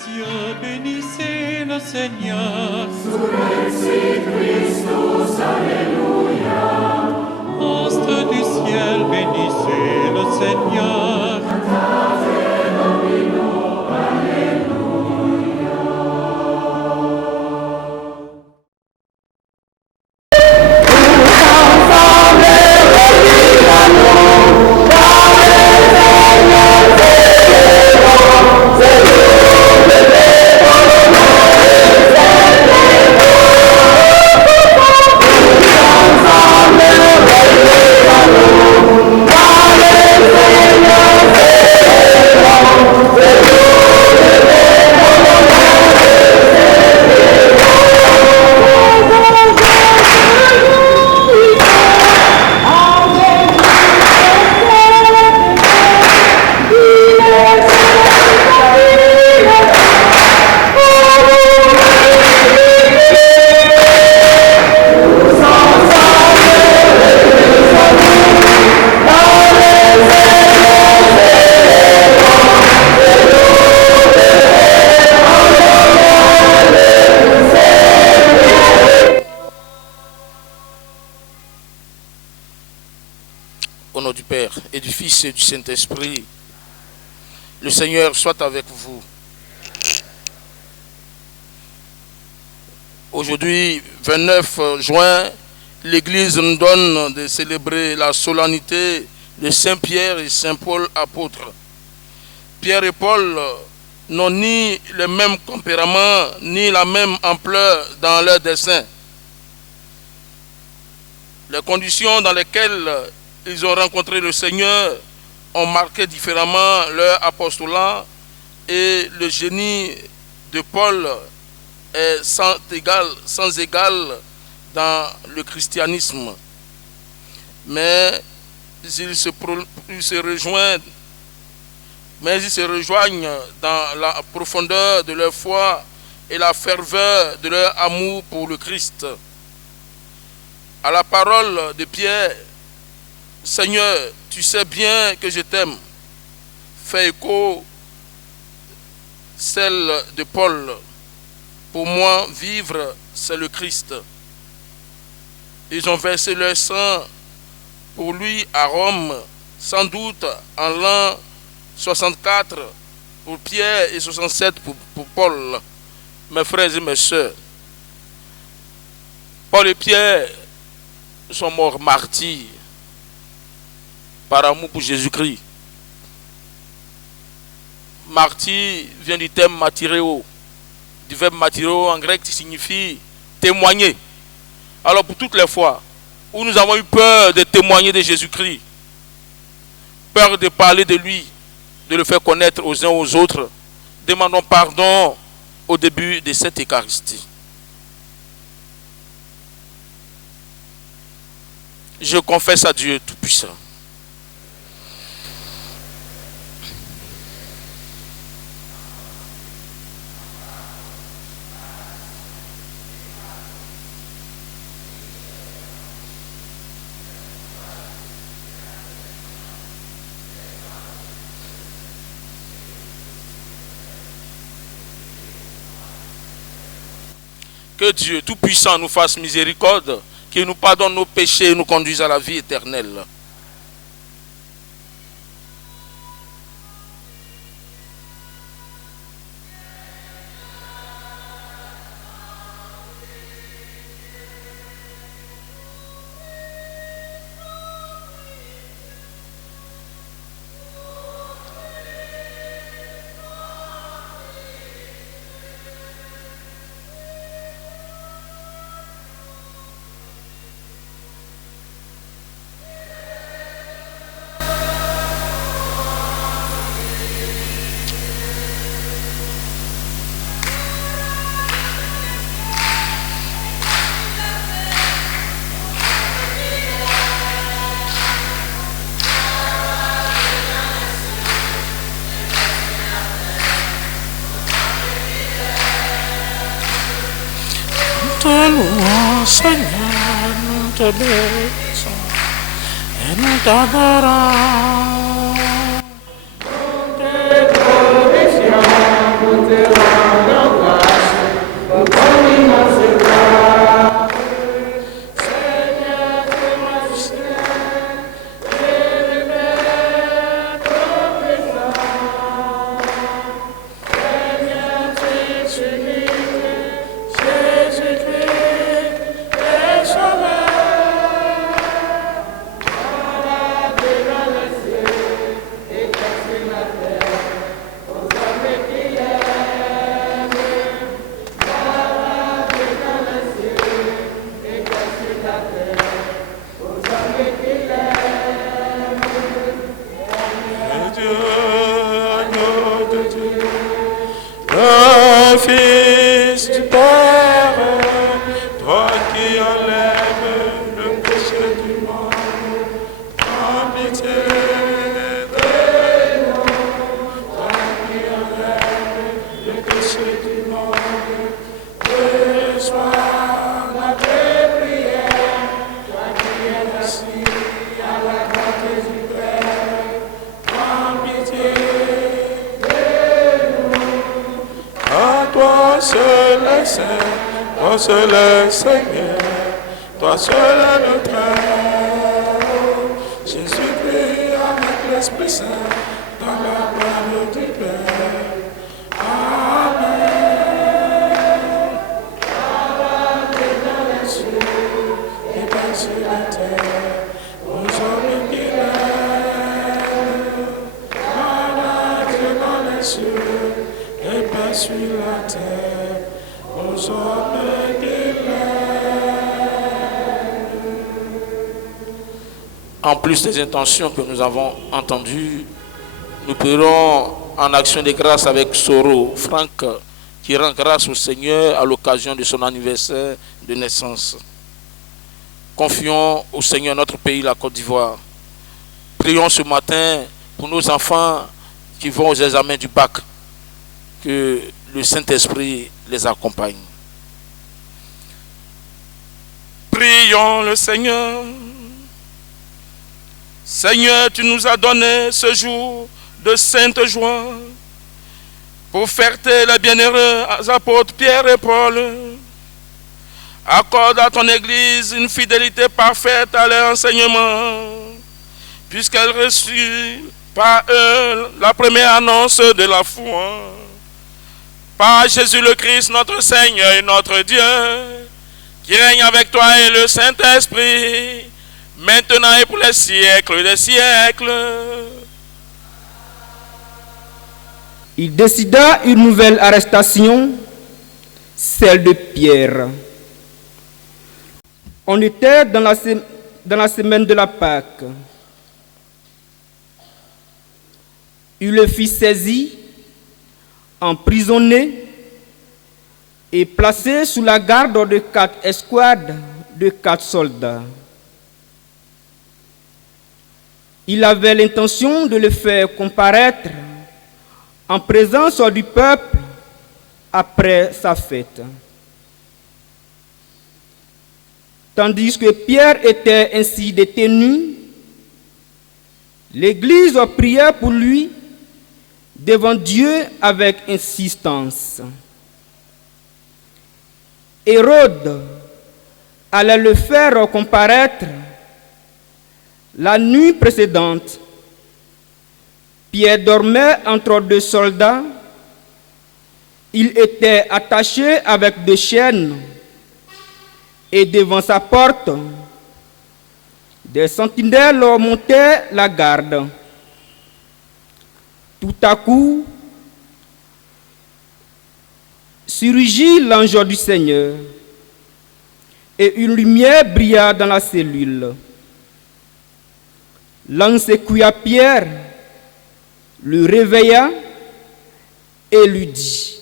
cieux, bénissez le Seigneur. Sur exit Christus, Alléluia. Astre du ciel, bénissez le Seigneur. Cantate Domino, Alléluia. Au nom du Père et du Fils et du Saint-Esprit, le Seigneur soit avec vous. Aujourd'hui, 29 juin, l'Église nous donne de célébrer la solennité de Saint-Pierre et Saint-Paul apôtres. Pierre et Paul n'ont ni le même tempérament, ni la même ampleur dans leur dessein. Les conditions dans lesquelles ils ont rencontré le Seigneur ont marqué différemment leur apostolat et le génie de Paul est sans égal dans le christianisme. Mais ils se rejoignent dans la profondeur de leur foi et la ferveur de leur amour pour le Christ. À la parole de Pierre, Seigneur, tu sais bien que je t'aime, fait écho celle de Paul. Pour moi, vivre, c'est le Christ. Ils ont versé leur sang pour lui à Rome, sans doute en l'an 64 pour Pierre et 67 pour Paul. Mes frères et mes sœurs, Paul et Pierre sont morts martyrs par amour pour Jésus-Christ. Martyr vient du terme martyreo, du verbe martyreo en grec qui signifie témoigner. Alors pour toutes les fois où nous avons eu peur de témoigner de Jésus-Christ, peur de parler de lui, de le faire connaître aux uns aux autres, demandons pardon au début de cette Eucharistie. Je confesse à Dieu Tout-Puissant. Que Dieu Tout-Puissant nous fasse miséricorde, qu'il nous pardonne nos péchés et nous conduise à la vie éternelle. Te louons, Seigneur, nous te bénissons et nous t'adorons. Te glorifions, nous te est saint, toi seul est Seigneur, toi seul est notre Jésus-Christ avec l'Esprit Saint, dans la parole du Père. Amen. Dieu dans les cieux et paix sur la terre, aux hommes qui l'aiment. Dieu dans les cieux et paix sur la terre, aux hommes qui En plus des intentions que nous avons entendues, nous prierons en action de grâce avec Soro Franck, qui rend grâce au Seigneur à l'occasion de son anniversaire de naissance. Confions au Seigneur notre pays, la Côte d'Ivoire. Prions ce matin pour nos enfants qui vont aux examens du bac, que le Saint-Esprit les accompagne. Prions le Seigneur. Seigneur, tu nous as donné ce jour de sainte joie pour fêter les bienheureux apôtres Pierre et Paul. Accorde à ton Église une fidélité parfaite à leur enseignement, puisqu'elle reçut par eux la première annonce de la foi. Par Jésus le Christ, notre Seigneur et notre Dieu, qui règne avec toi et le Saint-Esprit, maintenant et pour les siècles des siècles. Il décida une nouvelle arrestation, celle de Pierre. On était dans la semaine de la Pâque. Il le fit saisir, emprisonné et placé sous la garde de 4 escouades de 4 soldats. Il avait l'intention de le faire comparaître en présence du peuple après sa fête. Tandis que Pierre était ainsi détenu, l'Église priait pour lui devant Dieu avec insistance. Hérode allait le faire comparaître la nuit précédente. Pierre dormait entre 2 soldats. Il était attaché avec 2 chaînes et devant sa porte, des sentinelles montaient la garde. Tout à coup, surgit l'ange du Seigneur et une lumière brilla dans la cellule. L'ange s'écria Pierre, le réveilla et lui dit: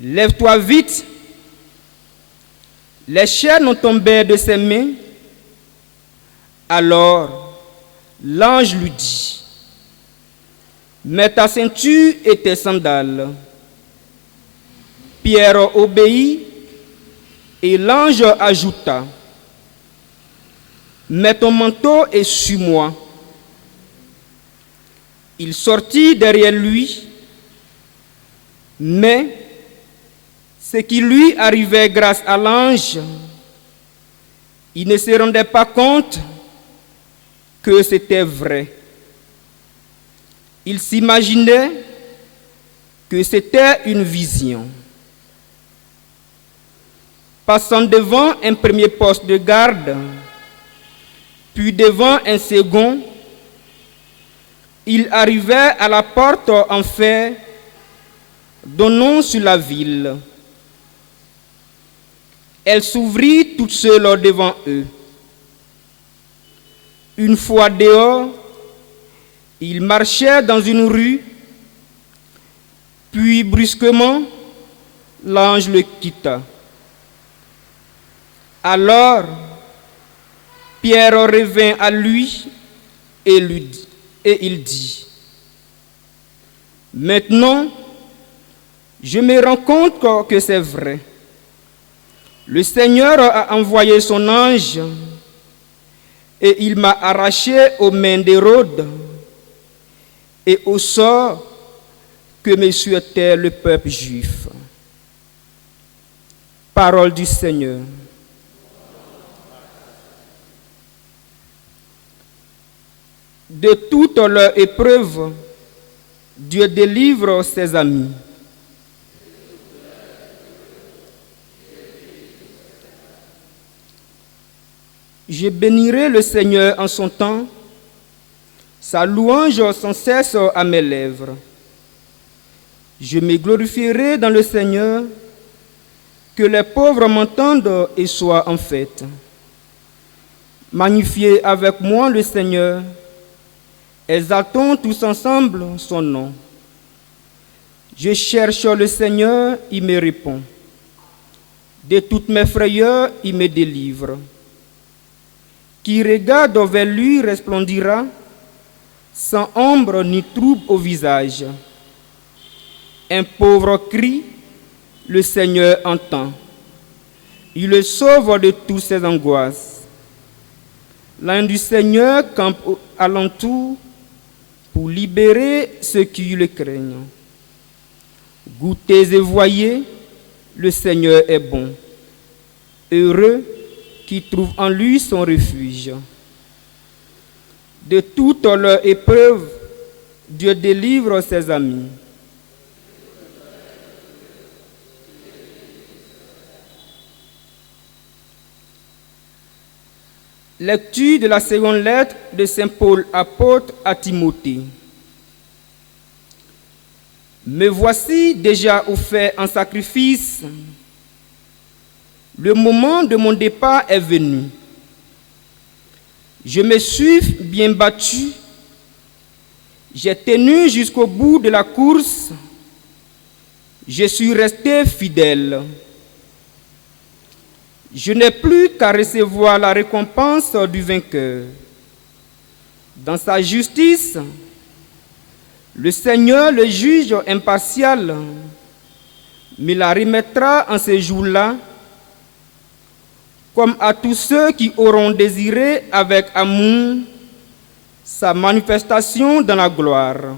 lève-toi vite. Les chaînes tombaient de ses mains. Alors l'ange lui dit: mets ta ceinture et tes sandales. Pierre obéit et l'ange ajouta: mets ton manteau et suis-moi. Il sortit derrière lui, mais ce qui lui arrivait grâce à l'ange, il ne se rendait pas compte que c'était vrai. Il s'imaginait que c'était une vision. Passant devant un premier poste de garde, puis devant un second, il arrivait à la porte en fer donnant sur la ville. Elle s'ouvrit toute seule devant eux. Une fois dehors, il marchait dans une rue, puis brusquement, l'ange le quitta. Alors, Pierre revint à lui et il dit: maintenant, je me rends compte que c'est vrai. Le Seigneur a envoyé son ange et il m'a arraché aux mains d'Hérode et au sort que me souhaitait le peuple juif. Parole du Seigneur. De toutes leurs épreuves, Dieu délivre ses amis. Je bénirai le Seigneur en son temps, sa louange sans cesse à mes lèvres. Je me glorifierai dans le Seigneur, que les pauvres m'entendent et soient en fête. Magnifiez avec moi le Seigneur, exaltons tous ensemble son nom. Je cherche le Seigneur, il me répond. De toutes mes frayeurs, il me délivre. Qui regarde vers lui resplendira, sans ombre ni trouble au visage. Un pauvre crie, le Seigneur entend. Il le sauve de toutes ses angoisses. L'ange du Seigneur campe alentour pour libérer ceux qui le craignent. Goûtez et voyez, le Seigneur est bon. Heureux qui trouve en lui son refuge. De toutes leurs épreuves, Dieu délivre ses amis. Lecture de la seconde lettre de Saint Paul apôtre à Timothée. Me voici déjà offert en sacrifice. Le moment de mon départ est venu. Je me suis bien battu. J'ai tenu jusqu'au bout de la course. Je suis resté fidèle. Je n'ai plus qu'à recevoir la récompense du vainqueur. Dans sa justice, le Seigneur, le juge impartial, me la remettra en ce jour-là, comme à tous ceux qui auront désiré avec amour sa manifestation dans la gloire.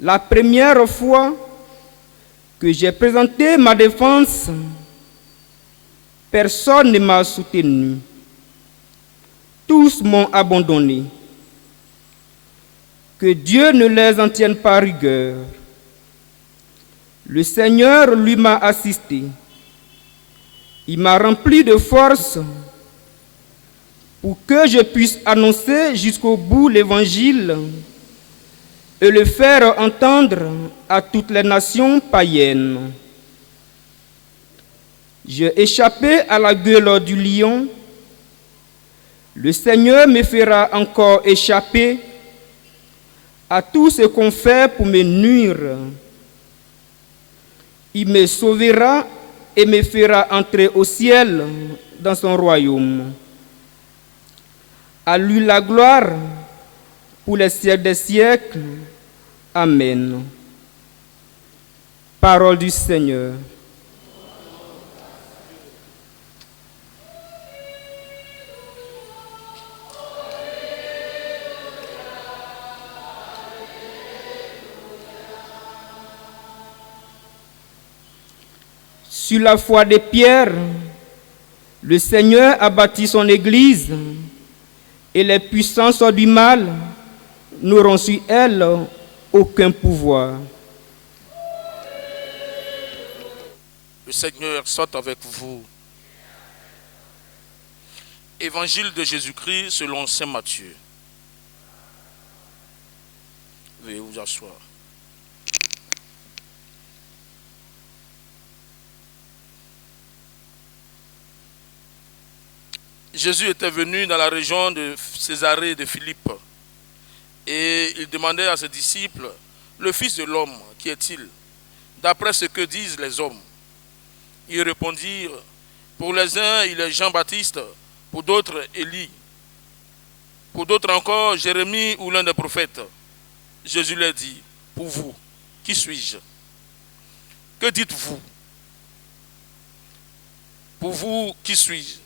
La première fois que j'ai présenté ma défense, personne ne m'a soutenu. Tous m'ont abandonné. Que Dieu ne les en tienne pas rigueur. Le Seigneur lui m'a assisté. Il m'a rempli de force pour que je puisse annoncer jusqu'au bout l'Évangile et le faire entendre à toutes les nations païennes. J'ai échappé à la gueule du lion. Le Seigneur me fera encore échapper à tout ce qu'on fait pour me nuire. Il me sauvera et me fera entrer au ciel dans son royaume. À lui la gloire pour les siècles des siècles. Amen. Parole du Seigneur. Sur la foi de Pierre, le Seigneur a bâti son Église et les puissances du mal n'auront sur elle aucun pouvoir. Le Seigneur soit avec vous. Évangile de Jésus-Christ selon saint Matthieu. Veuillez vous asseoir. Jésus était venu dans la région de Césarée de Philippe et il demandait à ses disciples, le Fils de l'homme, qui est-il? D'après ce que disent les hommes. Ils répondirent, pour les uns, il est Jean-Baptiste, pour d'autres, Élie, pour d'autres encore, Jérémie ou l'un des prophètes. Jésus leur dit, pour vous, qui suis-je? Que dites-vous? Pour vous, qui suis-je?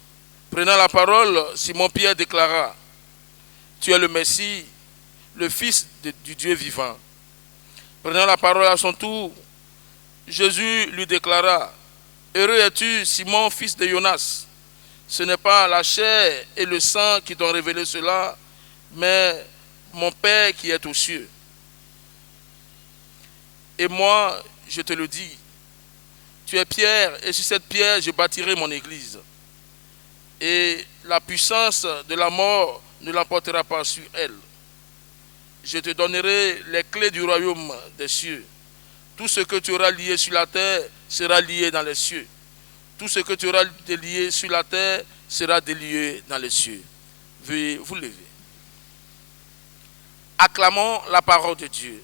Prenant la parole, Simon-Pierre déclara, tu es le Messie, le Fils du Dieu vivant. Prenant la parole à son tour, Jésus lui déclara, Heureux es-tu, Simon, fils de Jonas. Ce n'est pas la chair et le sang qui t'ont révélé cela, mais mon Père qui est aux cieux. Et moi, je te le dis, tu es Pierre, et sur cette pierre, je bâtirai mon église. Et la puissance de la mort ne l'emportera pas sur elle. Je te donnerai les clés du royaume des cieux. Tout ce que tu auras lié sur la terre sera lié dans les cieux. Tout ce que tu auras délié sur la terre sera délié dans les cieux. Veuillez vous lever. Acclamons la parole de Dieu.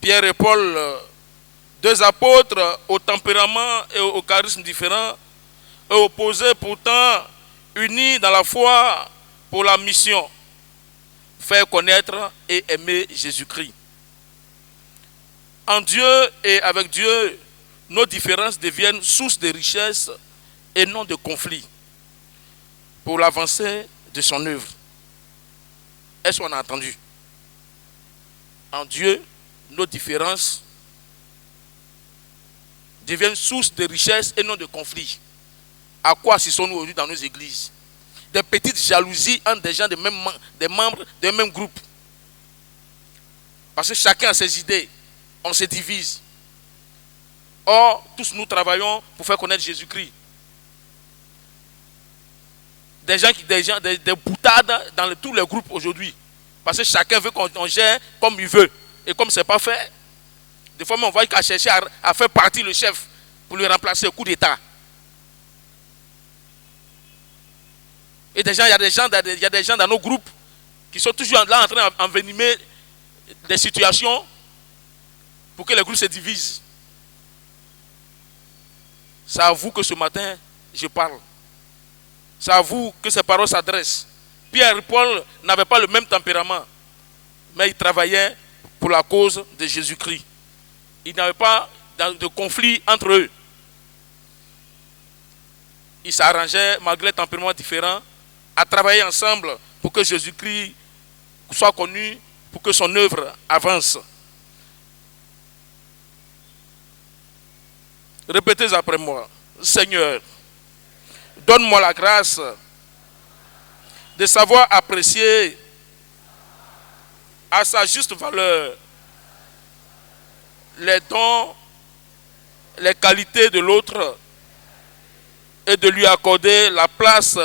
Pierre et Paul, deux apôtres au tempérament et au charisme différents, et opposés pourtant, unis dans la foi pour la mission, faire connaître et aimer Jésus-Christ. En Dieu et avec Dieu, nos différences deviennent source de richesse et non de conflit pour l'avancée de son œuvre. Est-ce qu'on a entendu? En Dieu, nos différences deviennent source de richesse et non de conflit. À quoi assistons-nous aujourd'hui dans nos églises? Des petites jalousies entre des gens des membres d'un même groupe. Parce que chacun a ses idées. On se divise. Or, tous nous travaillons pour faire connaître Jésus-Christ. Des boutades dans tous les groupes aujourd'hui. Parce que chacun veut qu'on gère comme il veut. Et comme ce n'est pas fait, des fois on va chercher à faire partir le chef pour le remplacer au coup d'État. Et il y a des gens dans nos groupes qui sont toujours là en train d'envenimer des situations pour que les groupes se divisent. C'est à vous que ce matin je parle. C'est à vous que ces paroles s'adressent. Pierre et Paul n'avaient pas le même tempérament, mais ils travaillaient pour la cause de Jésus-Christ. Ils n'avaient pas de conflit entre eux. Ils s'arrangeaient, malgré les tempéraments différents, à travailler ensemble pour que Jésus-Christ soit connu, pour que son œuvre avance. Répétez après moi. Seigneur, donne-moi la grâce de savoir apprécier à sa juste valeur les dons, les qualités de l'autre et de lui accorder la place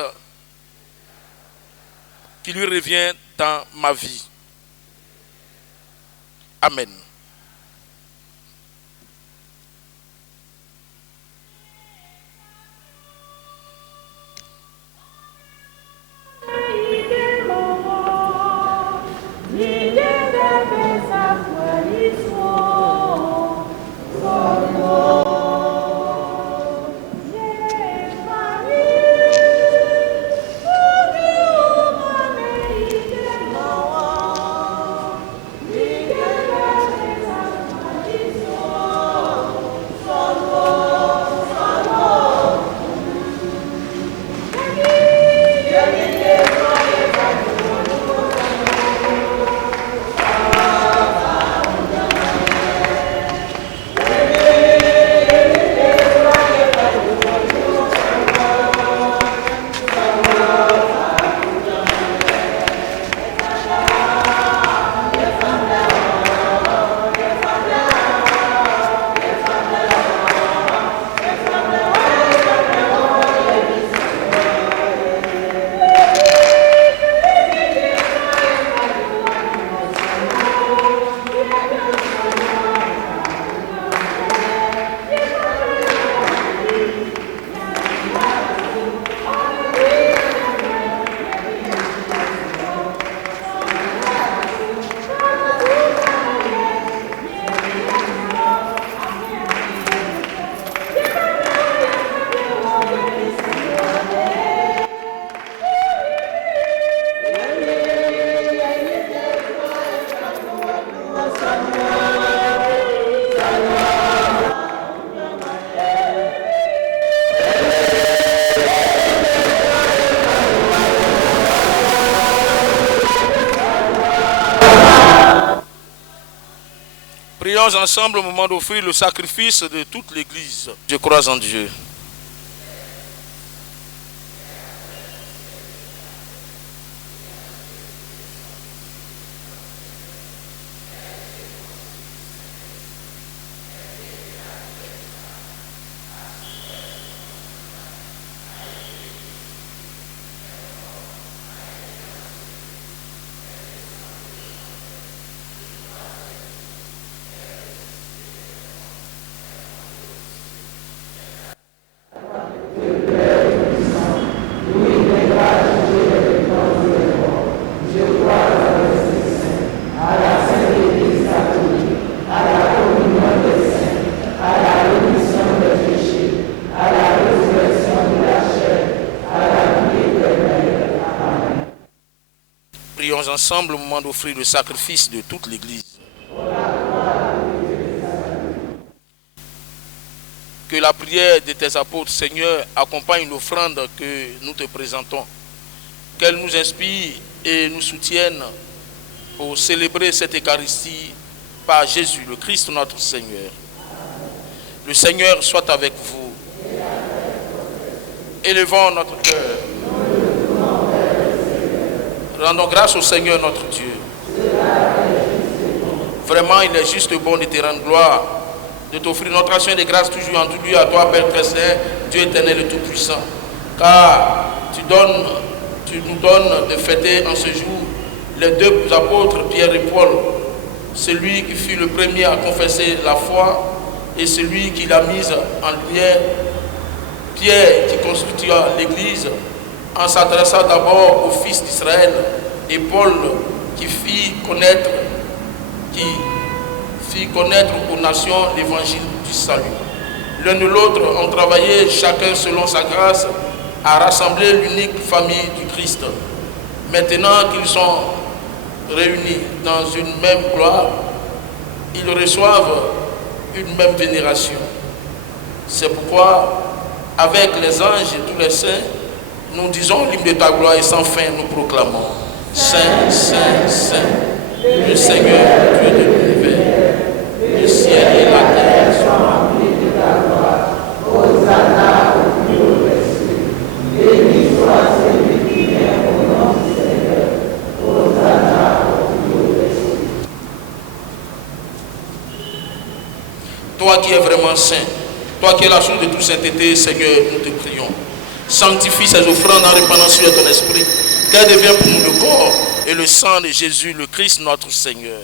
qui lui revient dans ma vie. Amen. Yeah. Prions ensemble au moment d'offrir le sacrifice de toute l'Église. Je crois en Dieu. Prions ensemble au moment d'offrir le sacrifice de toute l'Église. Que la prière de tes apôtres, Seigneur, accompagne l'offrande que nous te présentons. Qu'elle nous inspire et nous soutienne pour célébrer cette Eucharistie par Jésus, le Christ, notre Seigneur. Le Seigneur soit avec vous. Élevons notre cœur. Rendons grâce au Seigneur notre Dieu. Vraiment, il est juste bon de te rendre gloire, de t'offrir notre action de grâce toujours en tout lieu à toi, Père très saint, Dieu éternel et tout-puissant. Car tu nous donnes de fêter en ce jour les deux apôtres, Pierre et Paul, celui qui fut le premier à confesser la foi et celui qui l'a mise en lumière, Pierre qui constitua l'Église, en s'adressant d'abord aux fils d'Israël, et Paul qui fit connaître aux nations l'évangile du salut. L'un et l'autre ont travaillé, chacun selon sa grâce, à rassembler l'unique famille du Christ. Maintenant qu'ils sont réunis dans une même gloire, ils reçoivent une même vénération. C'est pourquoi, avec les anges et tous les saints, nous disons l'hymne de ta gloire et sans fin nous proclamons. Saint, Saint, Saint, le Seigneur, Dieu de l'univers, le ciel et la terre sont remplis de ta gloire. Hosanna au plus haut des cieux. Béni soit celui qui vient au nom du Seigneur. Hosanna au plus haut des cieux. Toi qui es vraiment saint, toi qui es la source de toute sainteté, Seigneur, nous te prions. Sanctifie ces offrandes en répandant sur ton esprit, qu'elle devienne pour nous le corps et le sang de Jésus, le Christ, notre Seigneur.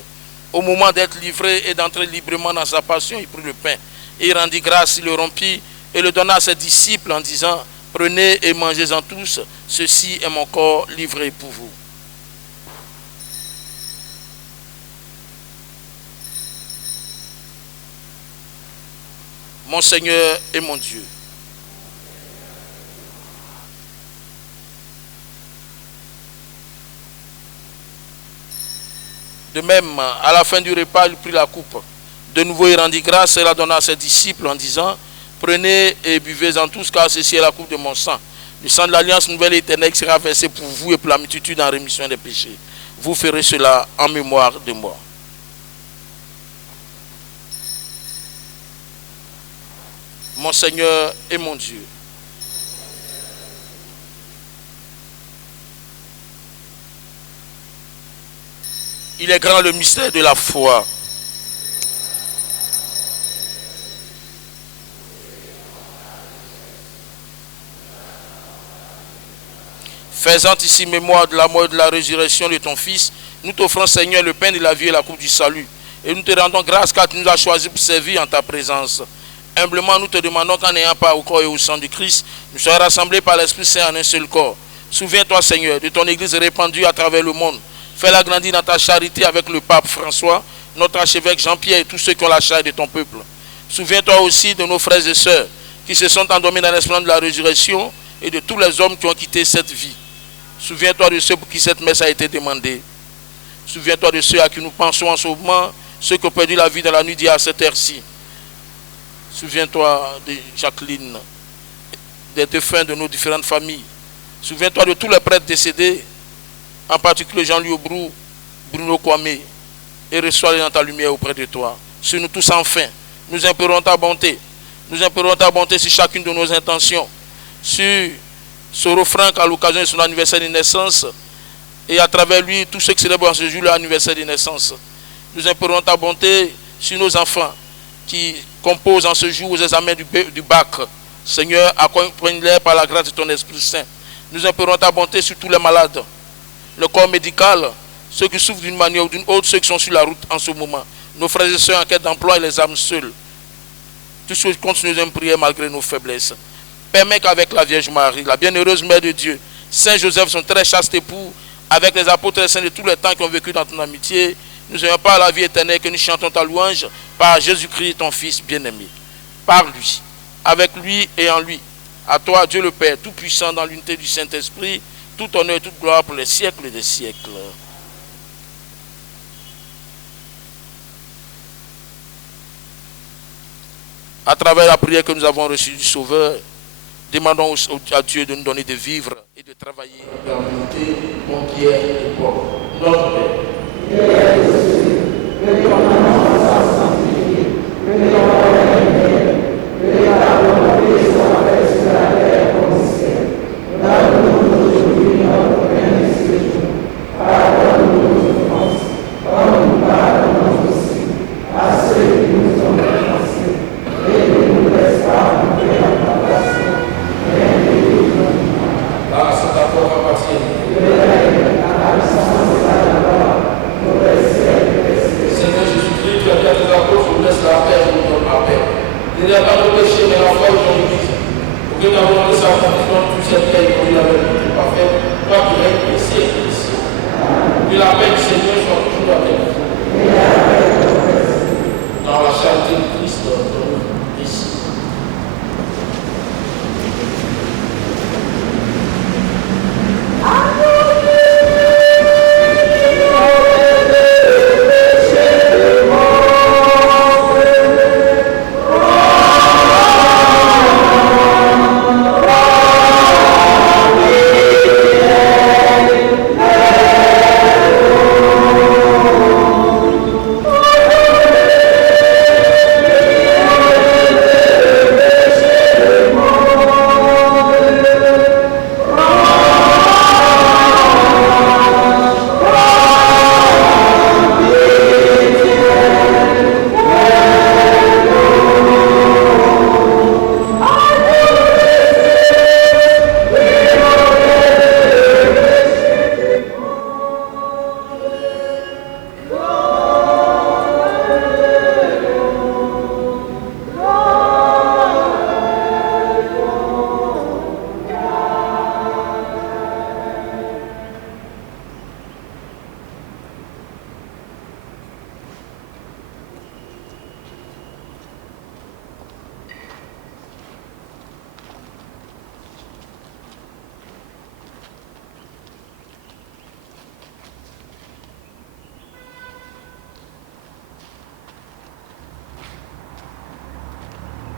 Au moment d'être livré et d'entrer librement dans sa passion, il prit le pain. Et il rendit grâce, il le rompit et le donna à ses disciples en disant, prenez et mangez-en tous, ceci est mon corps livré pour vous. Mon Seigneur et mon Dieu, de même, à la fin du repas, il prit la coupe. De nouveau, il rendit grâce et la donna à ses disciples en disant, prenez et buvez-en tous, car ceci est la coupe de mon sang. Le sang de l'alliance nouvelle et éternelle qui sera versé pour vous et pour la multitude en rémission des péchés. Vous ferez cela en mémoire de moi. Mon Seigneur et mon Dieu, il est grand le mystère de la foi. Faisant ici mémoire de la mort et de la résurrection de ton Fils, nous t'offrons, Seigneur, le pain de la vie et la coupe du salut. Et nous te rendons grâce car tu nous as choisis pour servir en ta présence. Humblement, nous te demandons qu'en n'ayant pas au corps et au sang du Christ, nous soyons rassemblés par l'Esprit Saint en un seul corps. Souviens-toi, Seigneur, de ton Église répandue à travers le monde. Fais-la grandir dans ta charité avec le pape François, notre archevêque Jean-Pierre et tous ceux qui ont la charge de ton peuple. Souviens-toi aussi de nos frères et sœurs qui se sont endormis dans l'esplendeur de la résurrection et de tous les hommes qui ont quitté cette vie. Souviens-toi de ceux pour qui cette messe a été demandée. Souviens-toi de ceux à qui nous pensons en ce moment, ceux qui ont perdu la vie dans la nuit d'hier à cette heure-ci. Souviens-toi de Jacqueline, des défunts de nos différentes familles. Souviens-toi de tous les prêtres décédés, en particulier Jean-Louis Aubrou, Bruno Kwame, et reçois-les dans ta lumière auprès de toi. sur nous tous enfin. Nous implorons ta bonté. Nous implorons ta bonté sur chacune de nos intentions. Sur Soro Franck à l'occasion de son anniversaire de naissance. Et à travers lui, tous ceux qui célèbrent en ce jour leur anniversaire de naissance. Nous implorons ta bonté sur nos enfants qui composent en ce jour aux examens du bac. Seigneur, accompagne-les par la grâce de ton Esprit Saint. Nous implorons ta bonté sur tous les malades, le corps médical, ceux qui souffrent d'une manière ou d'une autre, ceux qui sont sur la route en ce moment, nos frères et sœurs en quête d'emploi et les âmes seules. Tous ceux qui continuent à prier malgré nos faiblesses. Permets qu'avec la Vierge Marie, la bienheureuse Mère de Dieu, Saint Joseph, son très chaste époux, avec les apôtres et saints de tous les temps qui ont vécu dans ton amitié, nous ayons pas la vie éternelle, que nous chantons ta louange par Jésus-Christ, ton Fils bien-aimé. Par lui, avec lui et en lui. À toi, Dieu le Père, tout-puissant dans l'unité du Saint-Esprit, tout honneur et toute gloire pour les siècles des siècles. À travers la prière que nous avons reçue du Sauveur, demandons à Dieu de nous donner de vivre et de travailler dans l'unité, mon Pierre et Paul. Notre Père.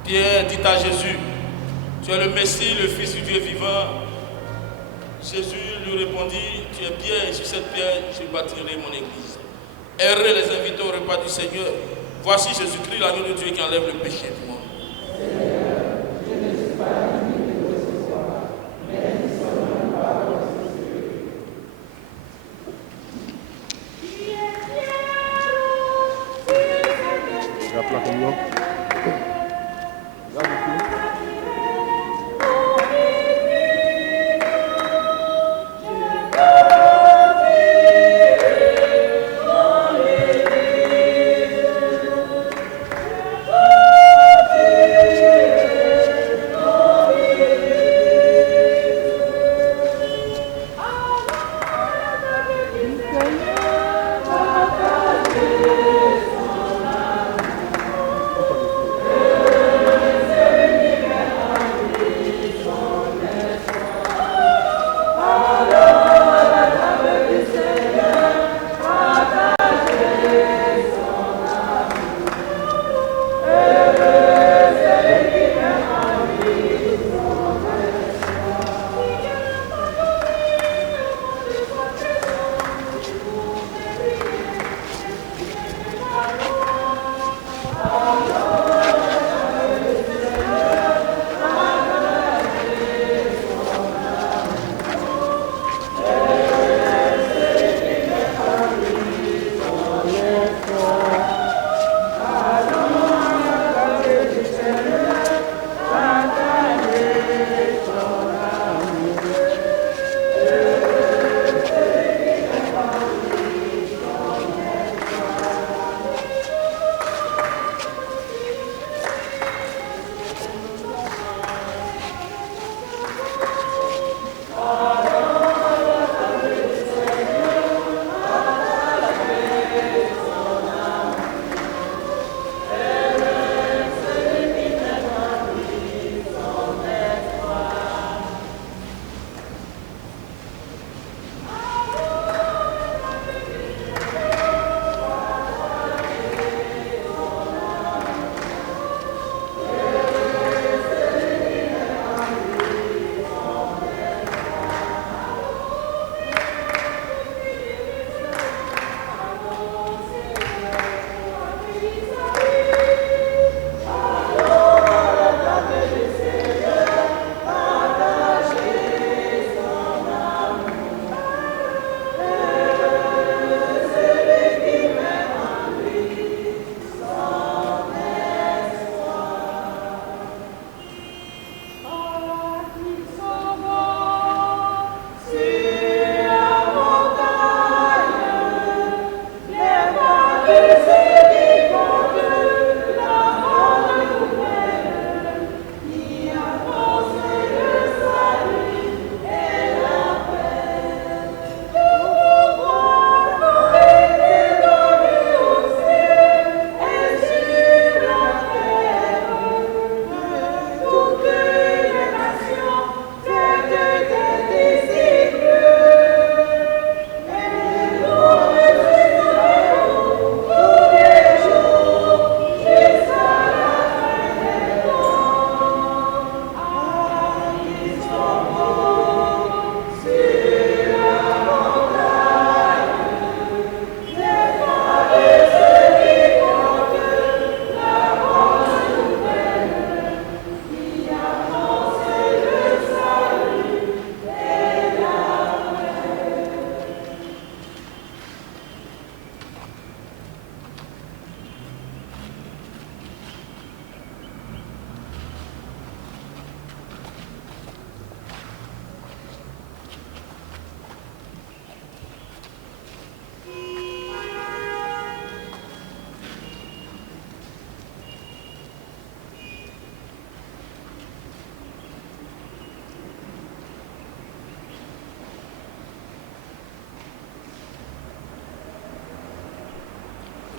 Pierre dit à Jésus, tu es le Messie, le Fils du Dieu vivant. Jésus lui répondit, tu es Pierre, et sur cette pierre, je bâtirai mon église. Errez les invités au repas du Seigneur. Voici Jésus-Christ, l'agneau de Dieu qui enlève le péché du monde. Oh,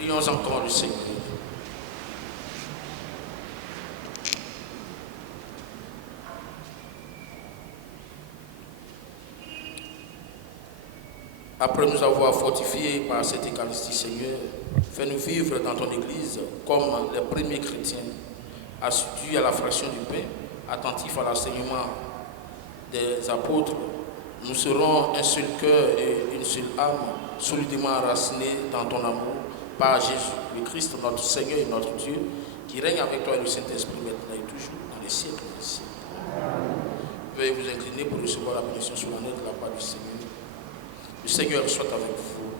Prions encore le Seigneur. Après nous avoir fortifiés par cette Eucharistie, Seigneur, fais-nous vivre dans ton Église comme les premiers chrétiens, assidus à la fraction du pain, attentifs à l'enseignement des apôtres. Nous serons un seul cœur et une seule âme, solidement enracinés dans ton amour, par Jésus, le Christ, notre Seigneur et notre Dieu, qui règne avec toi et le Saint-Esprit maintenant et toujours, dans les siècles des siècles. Veuillez vous incliner pour recevoir la bénédiction solennelle de la part du Seigneur. Le Seigneur soit avec vous.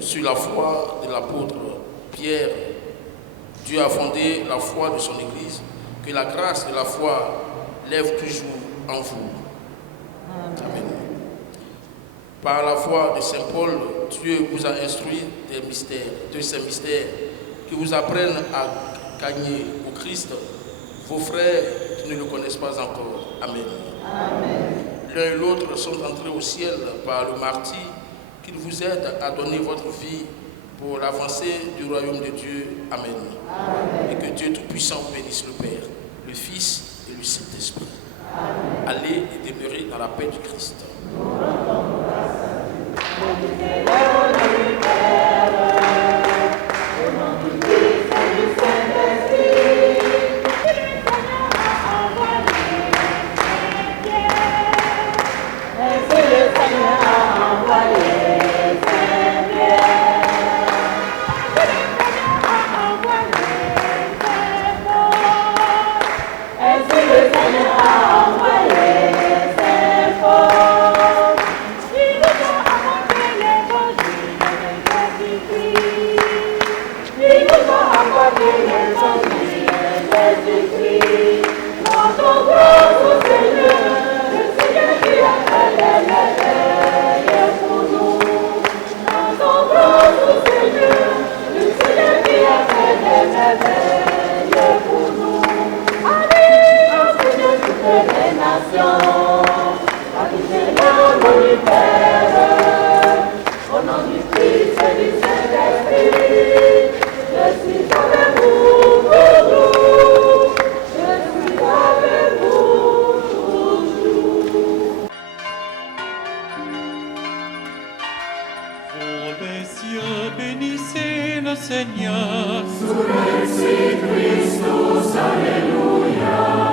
Sur la foi de l'apôtre Pierre, Dieu a fondé la foi de son Église. Que la grâce de la foi lève toujours en vous. Amen. Par la foi de Saint Paul, Dieu vous a instruit de ces mystères qui vous apprennent à gagner au Christ vos frères qui ne le connaissent pas encore. Amen. Amen. L'un et l'autre sont entrés au ciel par le martyre qu'il vous aide à donner votre vie pour l'avancée du royaume de Dieu. Amen. Amen. Et que Dieu Tout-Puissant bénisse le Père, le Fils et le Saint-Esprit. Allez et demeurez dans la paix du Christ. Bénissez le Seigneur. Surrexit Christus, Alléluia.